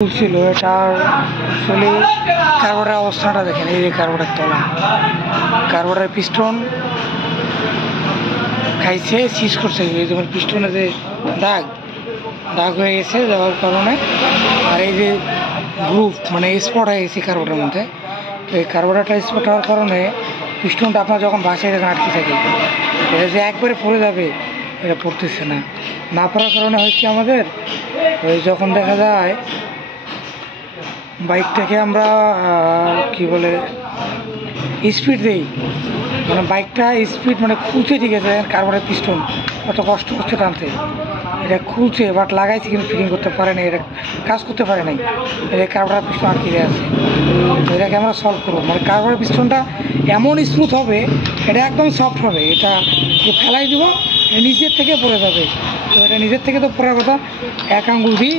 ছিল এটার আসলে কার্বোরের অবস্থাটা দেখেন, এই যে কার্বোরের তলা, কার্বোরের পিস্টন খাইছে, সিজ করছে, এই যেমন পিস্টনে যে দাগ দাগ হয়ে গেছে যাওয়ার কারণে, আর এই যে গ্রুপ মানে স্পট হয়ে গেছে কার্বোরের মধ্যে। তো এই কার্বোরেটটা স্পট হওয়ার কারণে পিস্টনটা আপনার যখন বাসায় দেখেন আটকে থাকে, এটা যে একবারে পড়ে যাবে এটা পড়তেছে না। না পড়ার কারণে হচ্ছে আমাদের ওই যখন দেখা যায় বাইকটাকে আমরা কি বলে স্পিড দিই, মানে বাইকটা স্পিড মানে খুলছে, ঠিক আছে, কার্বনের পিস্টন কত কষ্ট হচ্ছে টানতে, এটা খুলছে বাট লাগাইছে কিন্তু ফিটিং করতে পারে নাই, এটা কাজ করতে পারে নাই, এটা কার্বনের পিস্টন আটকে আছে। তো এটাকে আমরা সলভ করবো, মানে কার্বনের পিস্টনটা এমন স্মুথ হবে, এটা একদম সফট হবে, এটা ফেলাই দেবো, নিচের থেকে পড়ে যাবে। তো এটা নিজের থেকে তো পড়ার কথা, এক আঙ্গুল দিয়ে